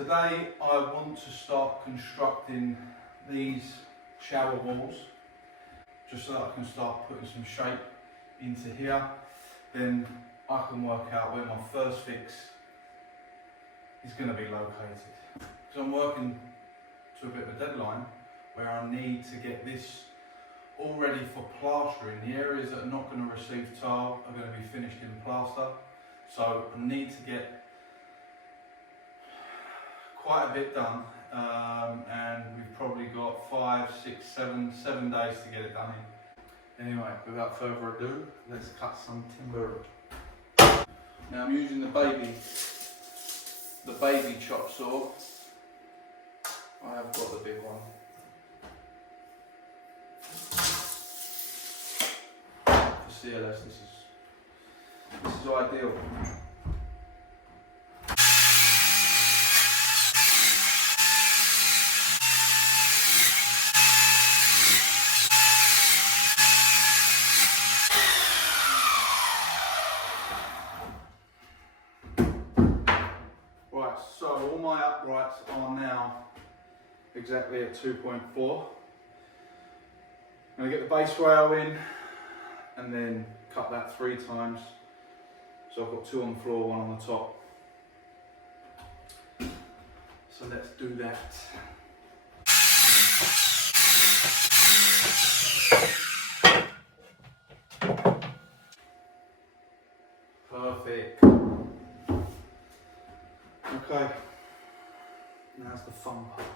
Today I want to start constructing these shower walls just so that I can start putting some shape into here. Then I can work out where my first fix is going to be located. So I'm working to a bit of a deadline where I need to get this all ready for plastering. The areas that are not going to receive tile are going to be finished in plaster. So I need to get quite a bit done, and we've probably got 7 days to get it done in. Anyway, without further ado, let's cut some timber. Now I'm using the baby chop saw. I have got the big one. For CLS, this is ideal. Right, so all my uprights are now exactly at 2.4. I'm going to get the base rail in and then cut that 3 times. So I've got 2 on the floor, 1 on the top. So let's do that. Perfect. Okay, now's the fun part.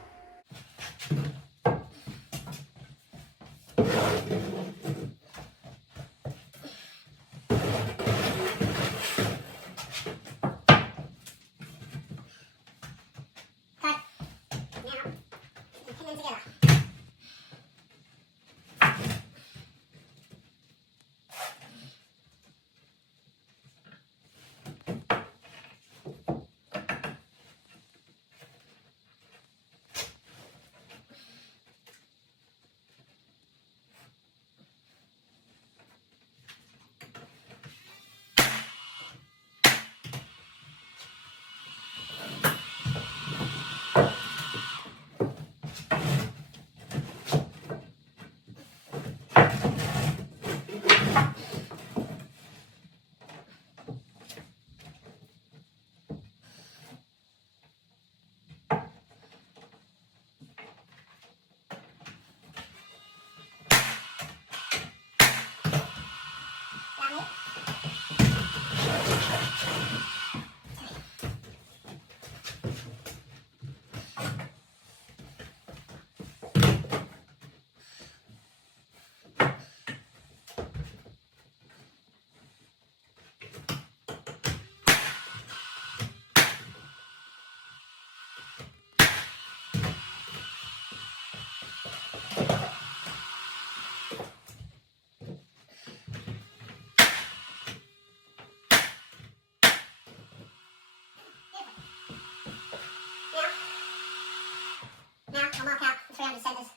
Now I'll mark out the 300 centres,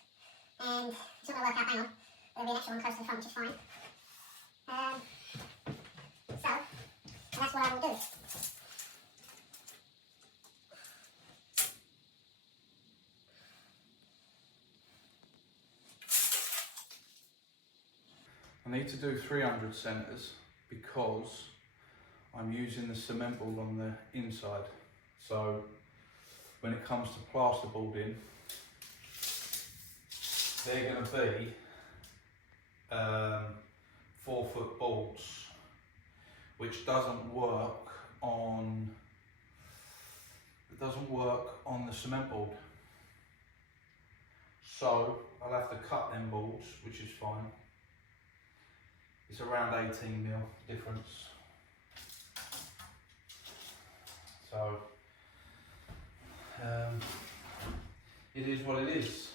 and it's not going to work out bang on. There'll be an extra one close to the front, which is fine. And that's what I will do. I need to do 300 centres because I'm using the cement board on the inside. So when it comes to plasterboarding, they're going to be 4-foot boards, which doesn't work on the cement board. So I'll have to cut them boards, which is fine. It's around 18mm difference. So it is what it is.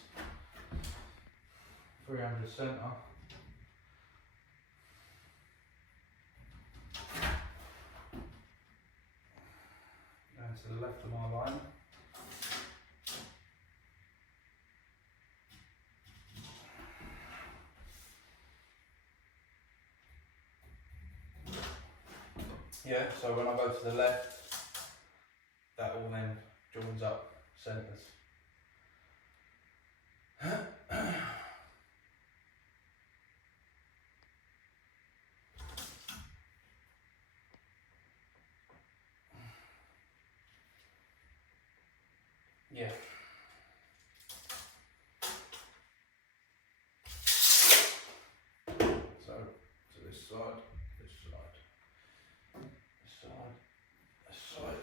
300 centre. And to the left of my line. Yeah, so when I go to the left, that all then joins comes up centres. Yeah. So to this side, this side, this side, this side.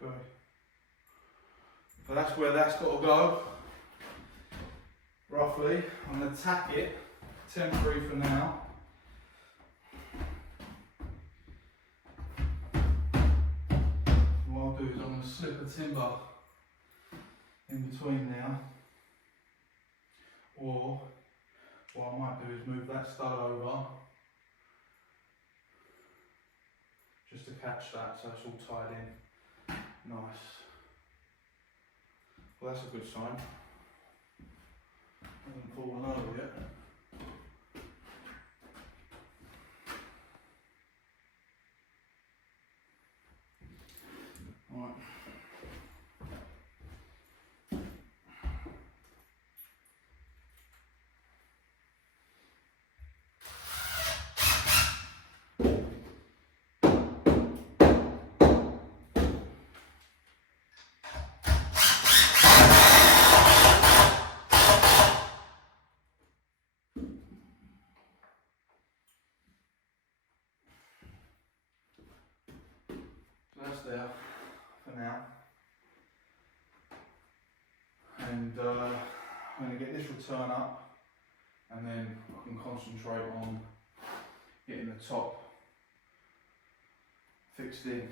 Good. So that's where that's got to go. Roughly, I'm going to tack it temporary for now. What I'll do is I'm going to slip a timber in between now, or what I might do is move that stud over just to catch that so it's all tied in. Nice. Well, that's a good sign. Hasn't fallen over yet. Right. So that's there for now. And I'm going to get this return up, and then I can concentrate on getting the top fixed in.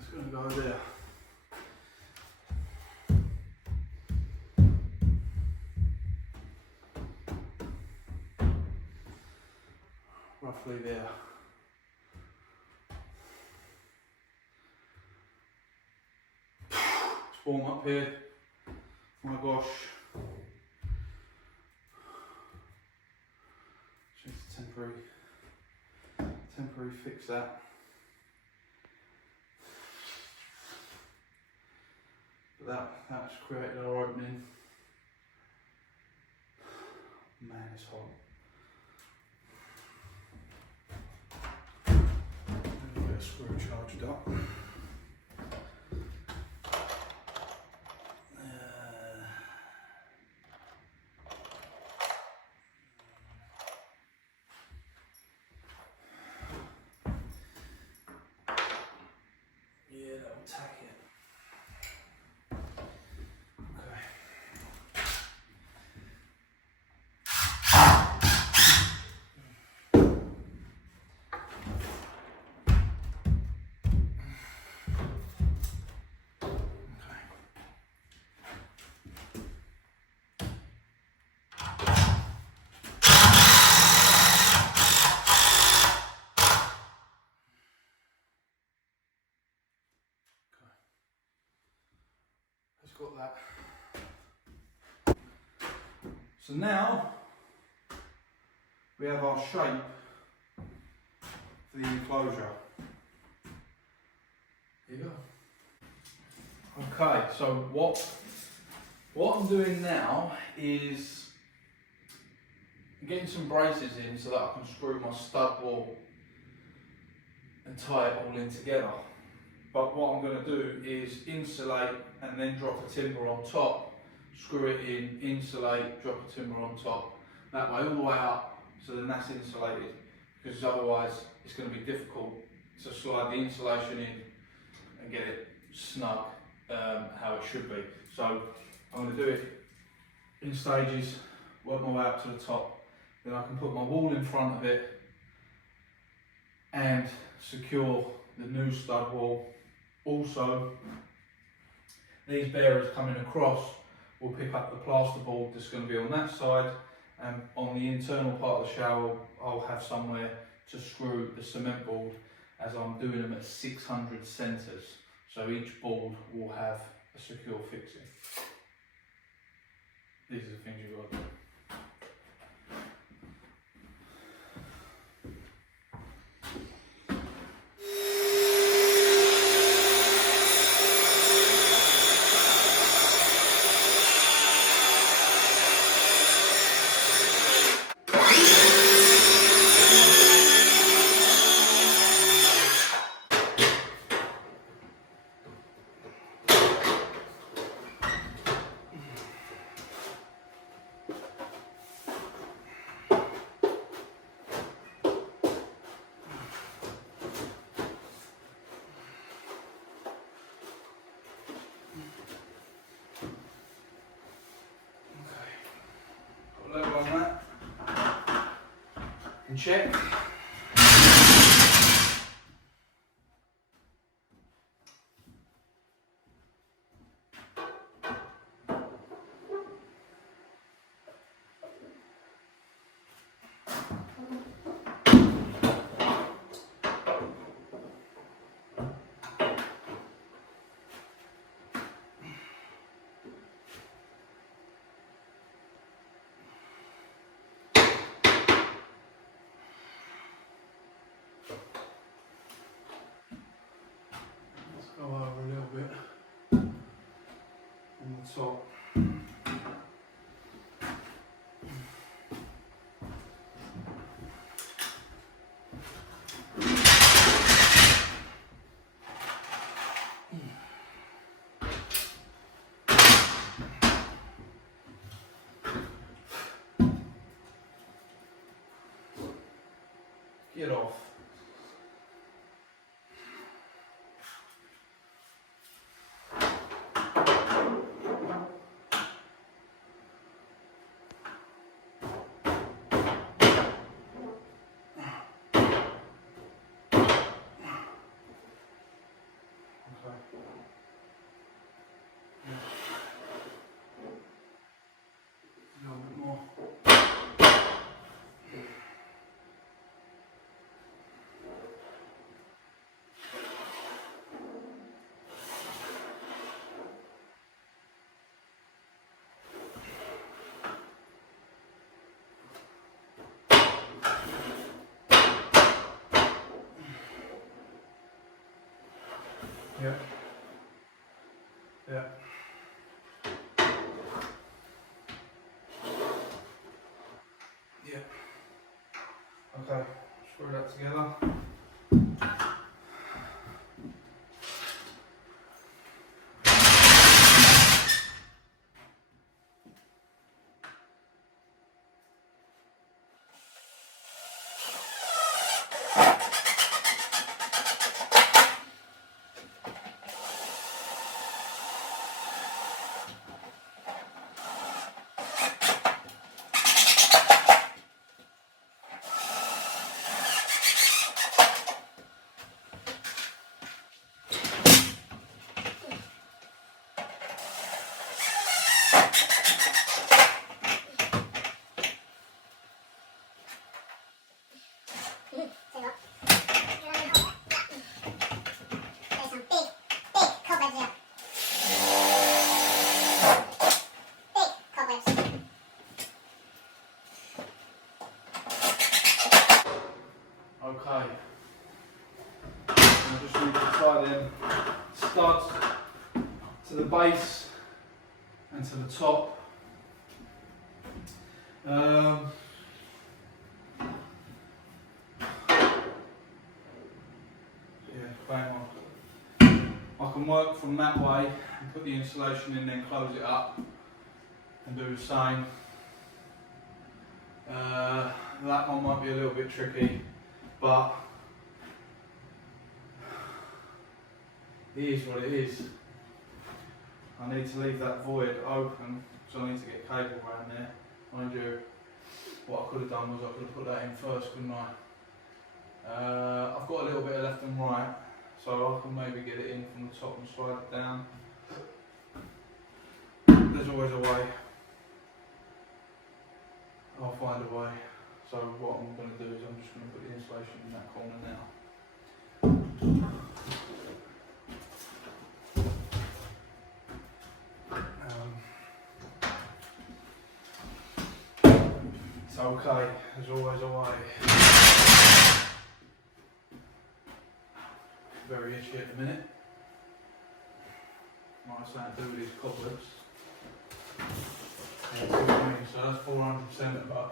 It's going to go there. Roughly there. It's warm up here. Oh my gosh. Just temporary fix that. But that's created our opening. Man, it's hot. Let me get a screw charged up. Yeah, that will tack it. Got that. So now we have our shape for the enclosure. Here you go. Okay, so what I'm doing now is getting some braces in so that I can screw my stud wall and tie it all in together. But what I'm going to do is insulate and then drop a timber on top, screw it in, insulate, drop a timber on top. That way all the way up, so then that's insulated, because otherwise it's going to be difficult to slide the insulation in and get it snug how it should be. So I'm going to do it in stages, work my way up to the top, then I can put my wall in front of it and secure the new stud wall. Also, these bearers coming across will pick up the plasterboard that's going to be on that side, and on the internal part of the shower I'll have somewhere to screw the cement board, as I'm doing them at 600 centres, so each board will have a secure fixing. These are the things you've got to do. Level on that and check. Go over a little bit on the top. Yeah. Yeah. Yeah. Okay, screw that together. Okay, I just need to tie them studs to the base and to the top. Yeah, bang on. I can work from that way and put the insulation in, then close it up and do the same. That one might be a little bit tricky, but it is what it is. I need to leave that void open, so I need to get cable around there. Mind you, what I could have done was I could have put that in first, couldn't I? I've got a little bit of left and right, so I can maybe get it in from the top and slide it down. There's always a way. I'll find a way. So what I'm going to do is I'm just going to put the insulation in that corner now. It's okay, there's always a way. Very itchy at the minute. Might have something to do with these cobwebs. Yeah, see what I mean? So that's 400% of that.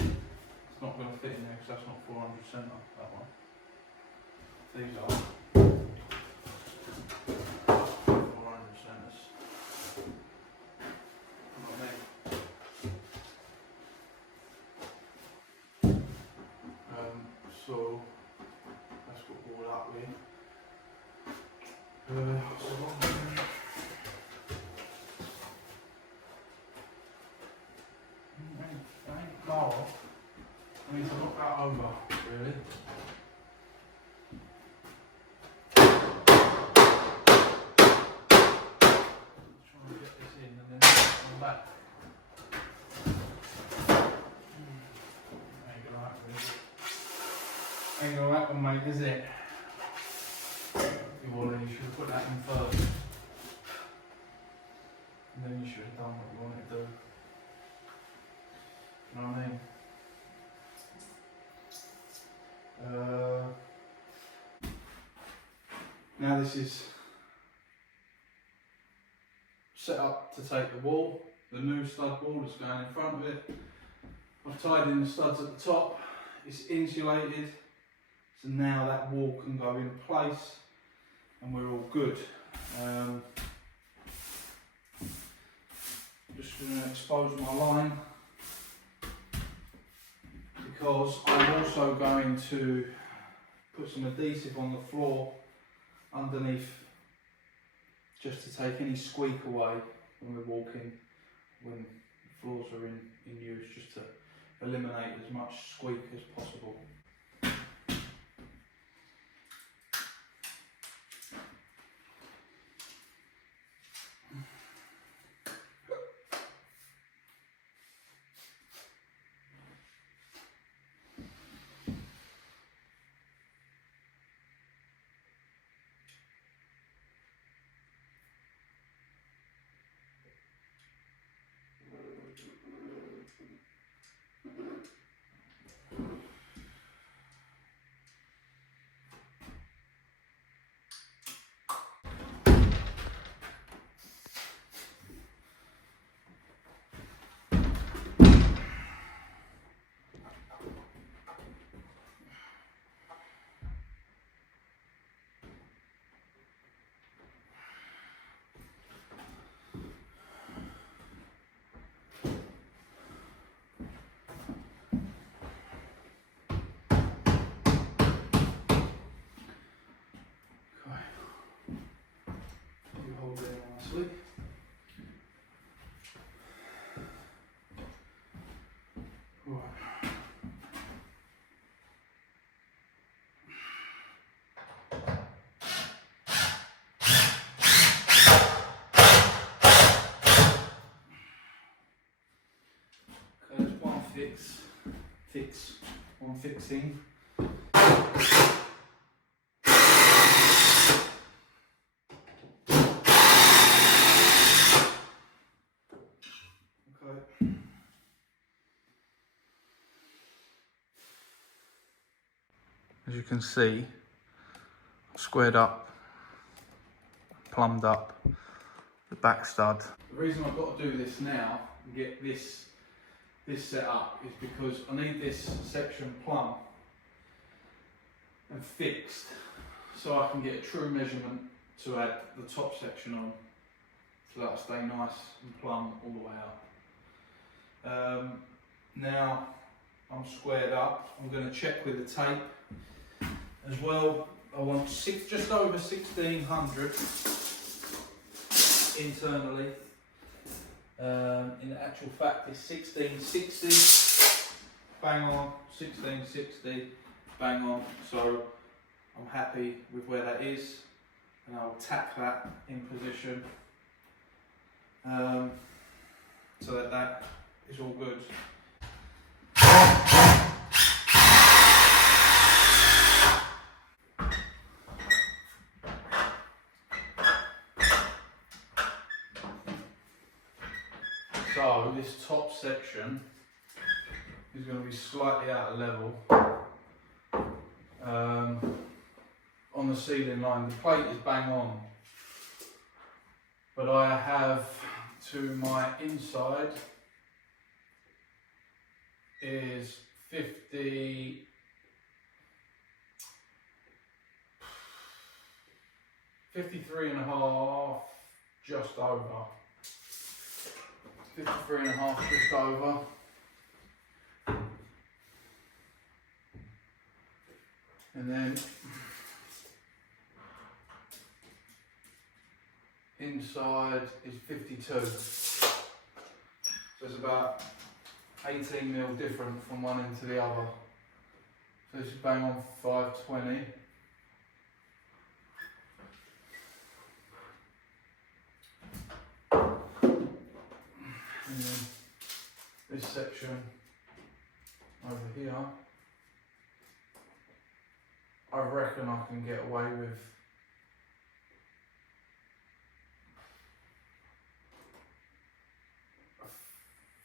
It's not going to fit in there because that's not 400% of that one. These are 400%ers. So that's what we'll go that way. Ain't far off. I need to look that over, really. Trying to get this in and then come back. Ain't gonna happen, is it? Ain't gonna happen, mate, is it? You should have put that in first. And then you should have done what you wanted to do. You know what I mean? Now this is set up to take the wall, the new stud wall that's going in front of it. I've tied in the studs at the top, it's insulated, so now that wall can go in place and we're all good. Just going to expose my line because I'm also going to put some adhesive on the floor underneath just to take any squeak away when we're walking, when the floors are in use, just to eliminate as much squeak as possible. fixing. Okay. As you can see, squared up, plumbed up the back stud. The reason I've got to do this now and get this set up is because I need this section plumbed and fixed so I can get a true measurement to add the top section on, so that'll stay nice and plumb all the way up. Now I'm squared up, I'm going to check with the tape as well. I want just over 1600 internally. In actual fact it's 1660, bang on, 1660, bang on, so I'm happy with where that is, and I'll tack that in position so that is all good. So this top section is going to be slightly out of level on the ceiling line. The plate is bang on, but I have to my inside is 53 and a half, just over. 53 and a half, just over. And then inside is 52. So it's about 18 mil different from one end to the other. So this is bang on 520. And then this section over here, I reckon I can get away with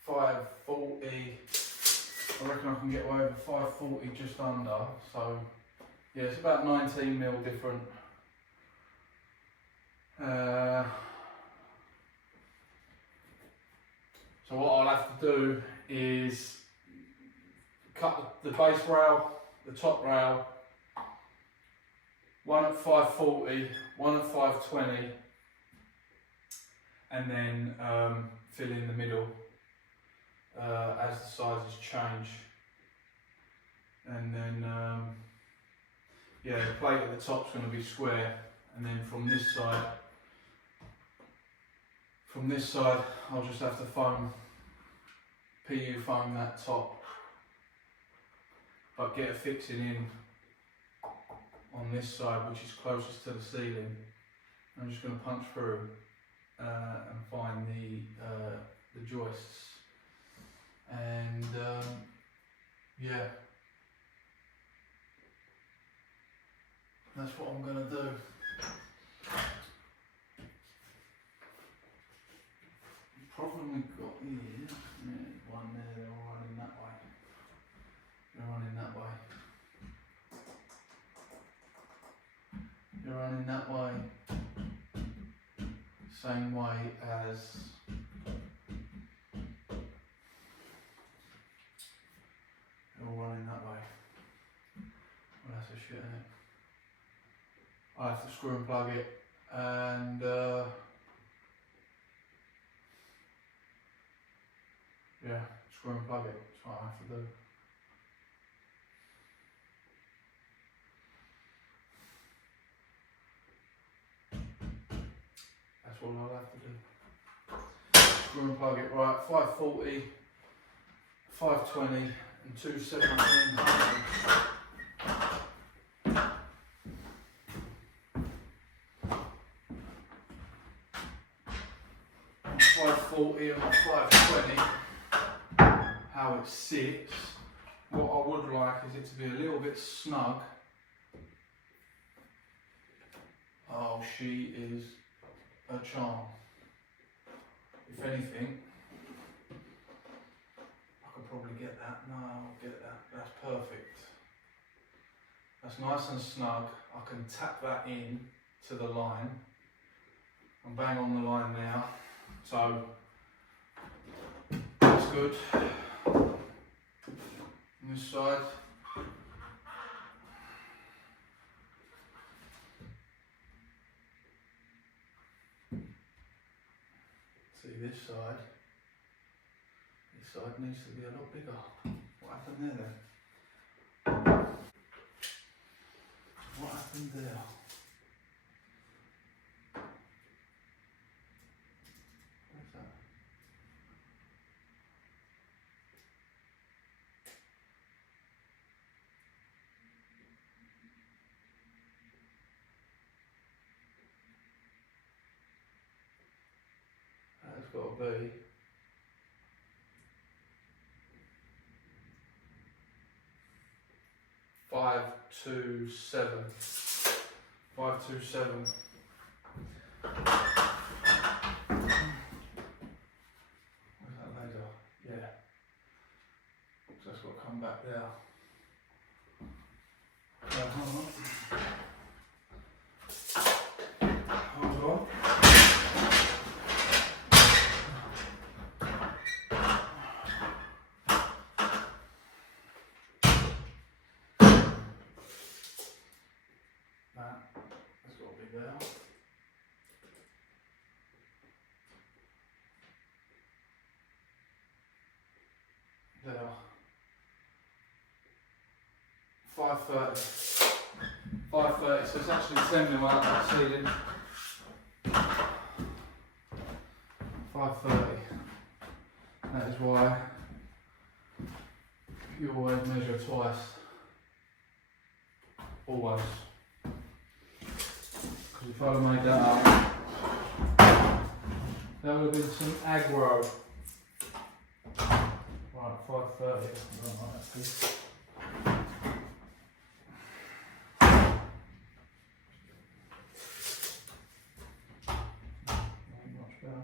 540. I reckon I can get away with 540 just under. So yeah, it's about 19 mil different. So what I'll have to do is cut the base rail, the top rail, one at 540, one at 520, and then fill in the middle as the sizes change. And then yeah, the plate at the top is going to be square, and then from this side I'll just have to PU foam that top, but get a fixing in on this side which is closest to the ceiling. I'm just going to punch through and find the joists, and yeah, that's what I'm going to do. The problem we've got here, there's one there, they're all running that way. They're running that way. They're running that way. Same way as they're all running that way. Well, that's a shit, isn't it? I have to screw and plug it, and yeah, screw and plug it. That's what I have to do. That's what I'll have to do. Screw and plug it. Right, 540, 520, and 217. 540 and 520, how it sits, what I would like is it to be a little bit snug. Oh, she is a charm. If anything, I could probably get that. No, I'll get that. That's perfect. That's nice and snug. I can tap that in to the line. I'm bang on the line now. So that's good. On this side. See this side. This side needs to be a lot bigger. What happened there then? What happened there? What's that? That's got to be 527. 527. Where's that laser? Yeah. So that's got to come back there. Hold on. Hold on. That's got to be there. There. 530. 530, so it's actually 10 mil out of the ceiling. 530. That is why you always measure twice. Always. Because if I'd have made that up, that would have been some aggro. Right, 530. I don't like that piece. Much better.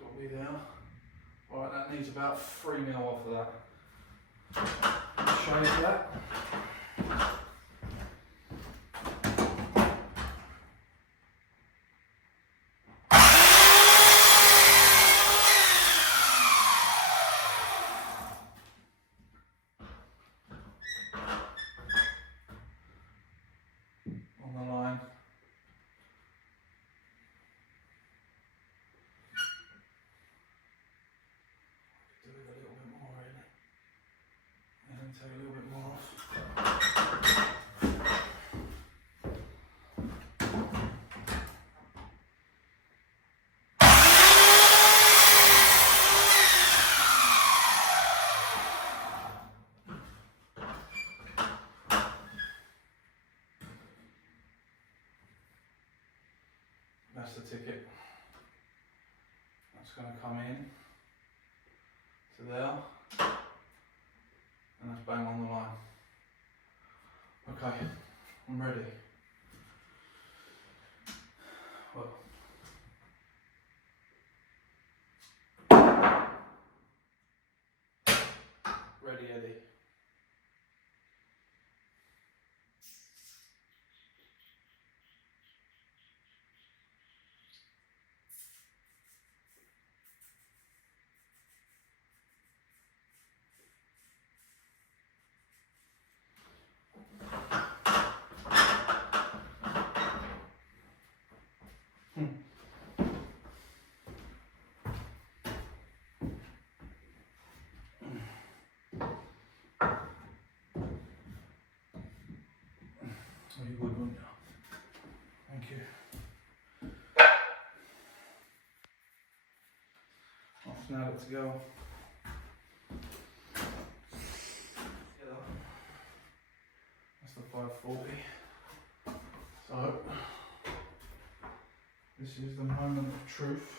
Got me there. Alright, that needs about 3 mil off of that. Shave that. On the line. Do it a little bit more really. And then take a little bit more off. That's the ticket. That's going to come in to there, and that's bang on the line. Okay, I'm ready. Well, ready, Eddie. Oh, you would, wouldn't you? Thank you. I've nailed it together. That's the 540. So, this is the moment of truth.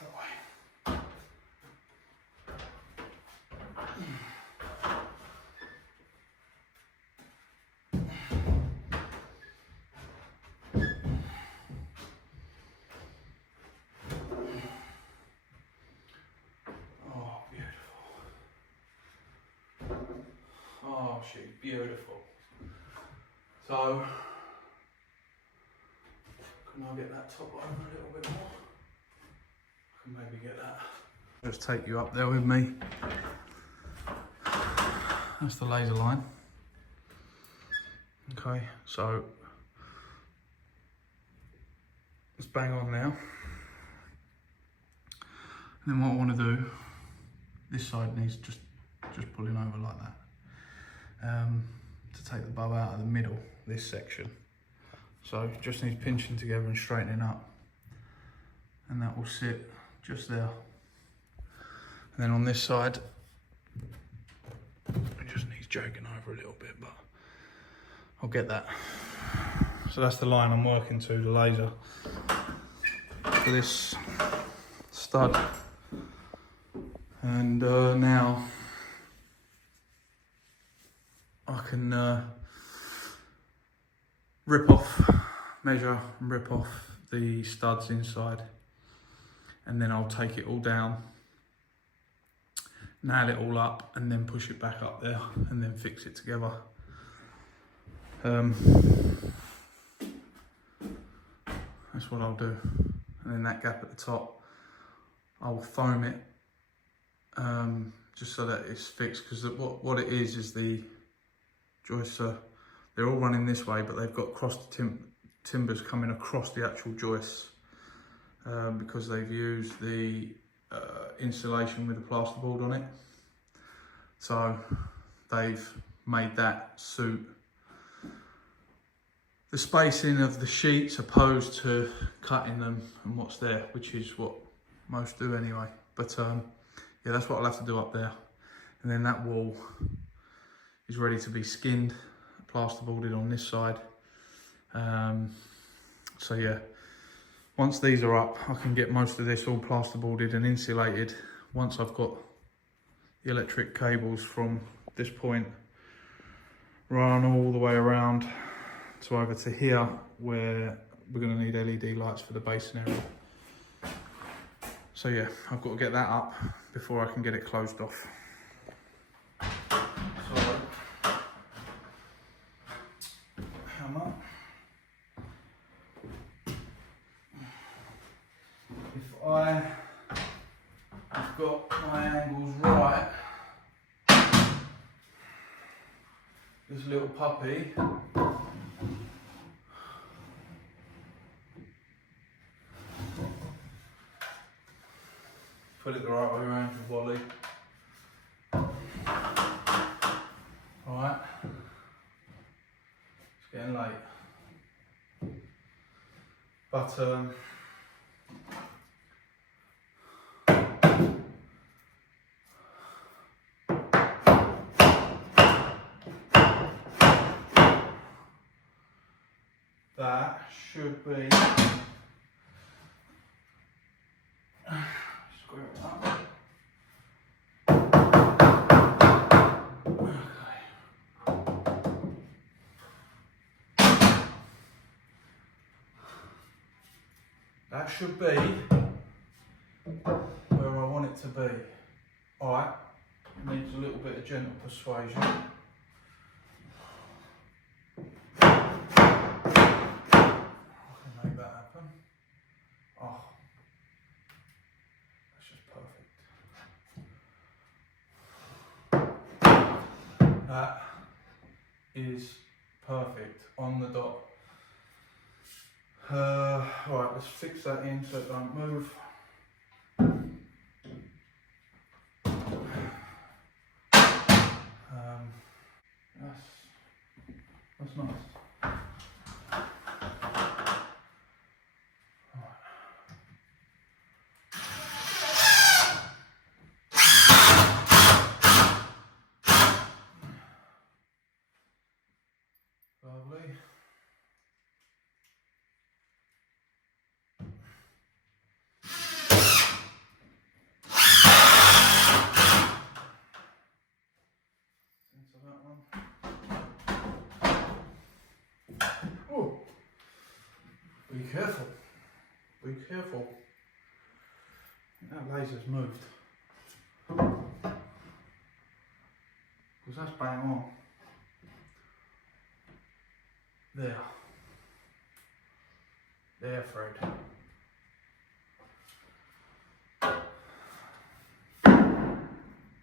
That way. Oh, beautiful. Oh, she's beautiful. So, can I get that top over a little bit more? I can maybe get that. Just take you up there with me. That's the laser line. Okay, so it's bang on now. And then what I want to do, this side needs just pulling over like that. To take the bow out of the middle, this section. So it just needs pinching together and straightening up. And that will sit just there. And then on this side, it just needs jogging over a little bit, but I'll get that. So that's the line I'm working to, the laser. For this stud. And now I can measure and rip off the studs inside, and then I'll take it all down, nail it all up, and then push it back up there and then fix it together. That's what I'll do. And then that gap at the top, I'll foam it just so that it's fixed, because what it is the joists are, they're all running this way, but they've got crossed timbers coming across the actual joists because they've used the insulation with the plasterboard on it. So they've made that suit the spacing of the sheets opposed to cutting them and what's there, which is what most do anyway. But yeah, that's what I'll have to do up there. And then that wall is ready to be skinned, plasterboarded on this side. So yeah, once these are up, I can get most of this all plasterboarded and insulated. Once I've got the electric cables from this point run all the way around to over to here, where we're going to need LED lights for the basin area. So yeah, I've got to get that up before I can get it closed off. So, hammer. If I've got my angles right, this little puppy put it the right way around for volley. Alright, it's getting late. But that should be square it up. That should be where I want it to be. Alright, it needs a little bit of gentle persuasion. That is perfect, on the dot. Right, let's fix that in so it don't move. That's nice. Lovely. Into that one. Oh, be careful. Be careful. That laser's moved. Because that's bang on. There. There, Fred.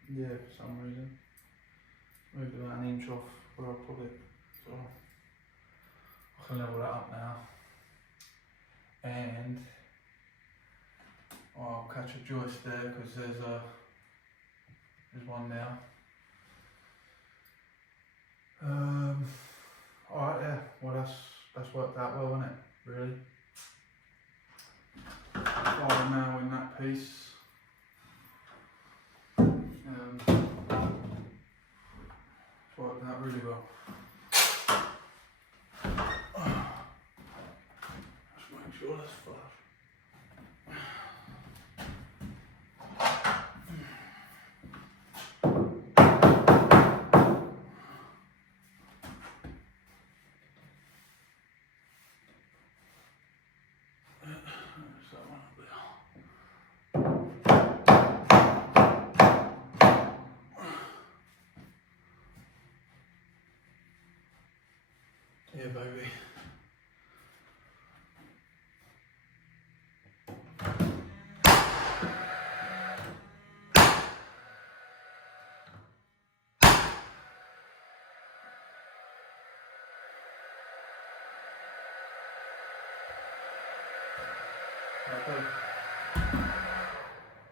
Yeah, for some reason. Moved about an inch off where I put it. So I can level that up now. And I'll catch a joist there because there's one now. Alright, yeah, well that's worked out well, hasn't it, really? File now in that piece. It's worked out really well. Just make sure that's flush. Yeah, baby.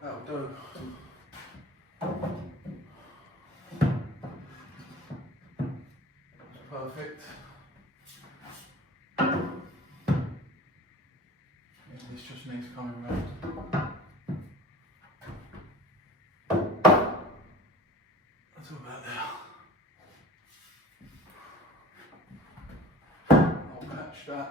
That'll do. That's perfect. This just needs coming round. That's all about there. I'll patch that.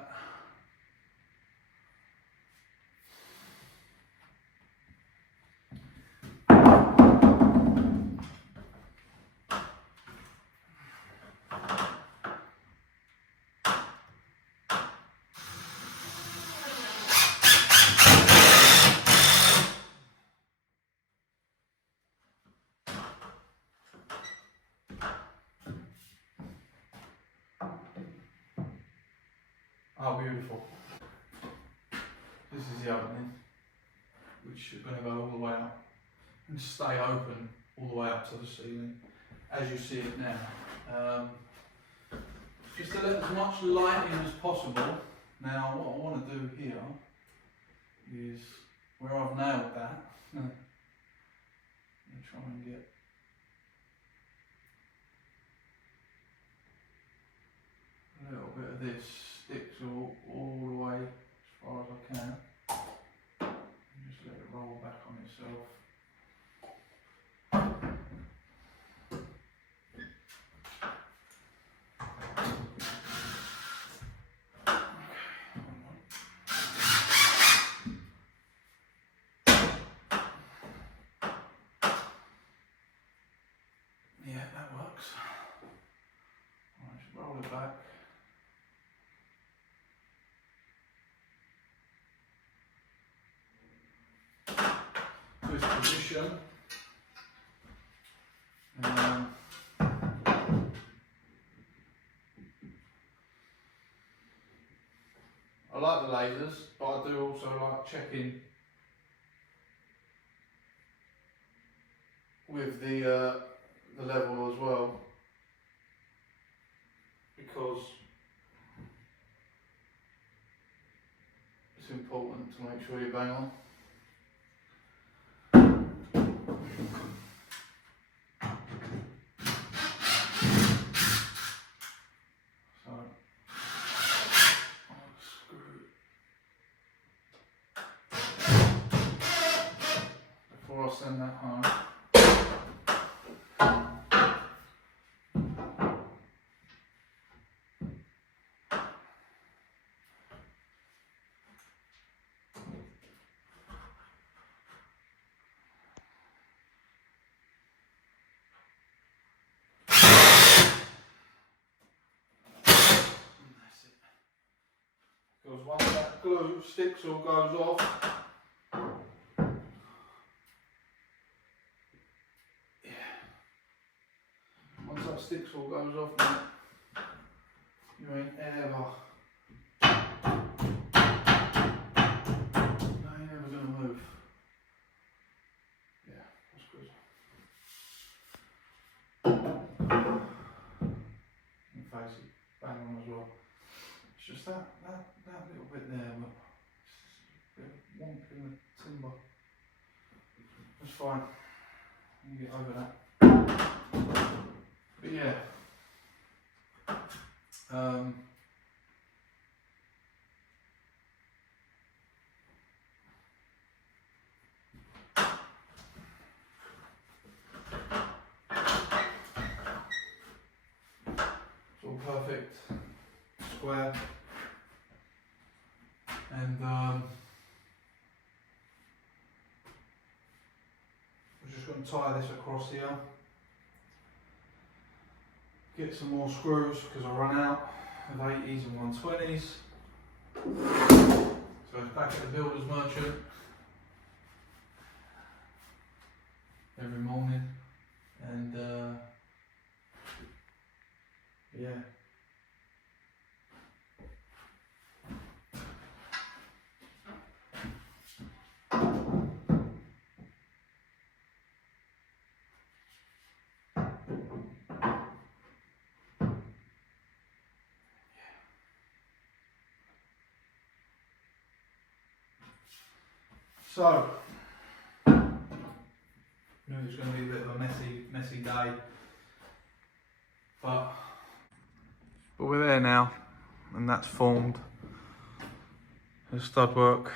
Oh, beautiful. This is the opening, which is going to go all the way up and stay open all the way up to the ceiling, as you see it now. Just to let as much light in as possible. Now, what I want to do here is, where I've nailed that, I'm going to try and get a little bit of this sticks all the way as far as I can. And just let it roll back on itself. Yeah, that works. I'll just roll it back. To its position. I like the lasers, but I do also like checking with the level as well. because it's important to make sure you bang on. So I'll screw before I send that home. Because once that glue sticks or goes off, once that sticks or goes off, mate, you ain't ever gonna move. Yeah, that's good. And face it, bang on as well. It's just that little bit there, but it's a bit of wonk in the timber. That's fine. You get over that. But yeah. It's all perfect, square, and we're just going to tie this across here. Get some more screws because I run out of 80s and 120s. So it's back at the builder's merchant every morning, and yeah. So, I knew it was going to be a bit of a messy day, but we're there now, and that's formed. The stud work,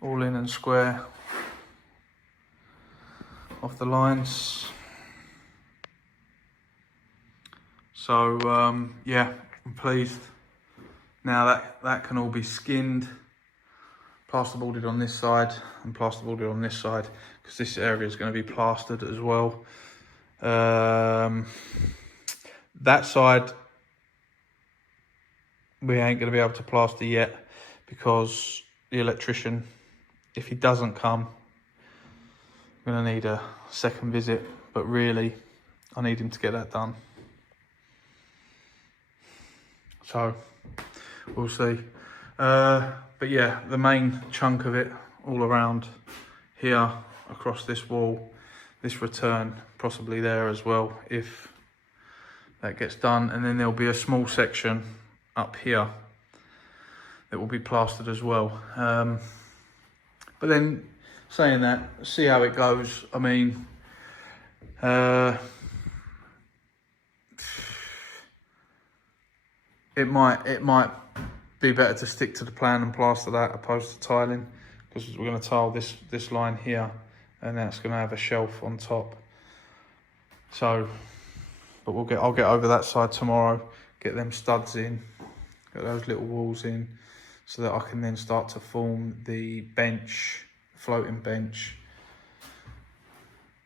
all in and square off the lines. So yeah, I'm pleased. Now that can all be skinned, plasterboarded on this side and plasterboarded on this side, because this area is going to be plastered as well. That side we ain't going to be able to plaster yet, because the electrician, if he doesn't come, I'm going to need a second visit, but really I need him to get that done. So we'll see. But yeah, the main chunk of it all around here, across this wall, this return, possibly there as well, if that gets done. And then there'll be a small section up here that will be plastered as well. But then, saying that, see how it goes. I mean, it might be better to stick to the plan and plaster that opposed to tiling, because we're going to tile this line here, and that's going to have a shelf on top. So, but I'll get over that side tomorrow, get them studs in, get those little walls in, so that I can then start to form the bench, floating bench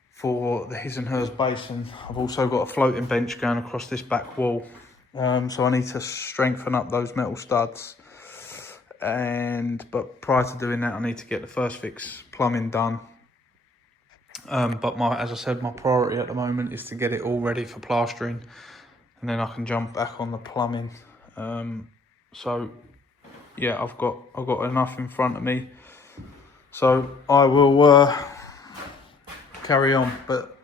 for the his and hers basin. I've also got a floating bench going across this back wall. So I need to strengthen up those metal studs, but prior to doing that, I need to get the first fix plumbing done. But as I said, my priority at the moment is to get it all ready for plastering, and then I can jump back on the plumbing. So yeah, I've got enough in front of me, so I will carry on. But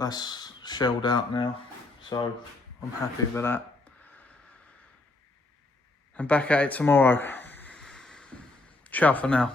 that's shelled out now, so I'm happy with that. And back at it tomorrow. Ciao for now.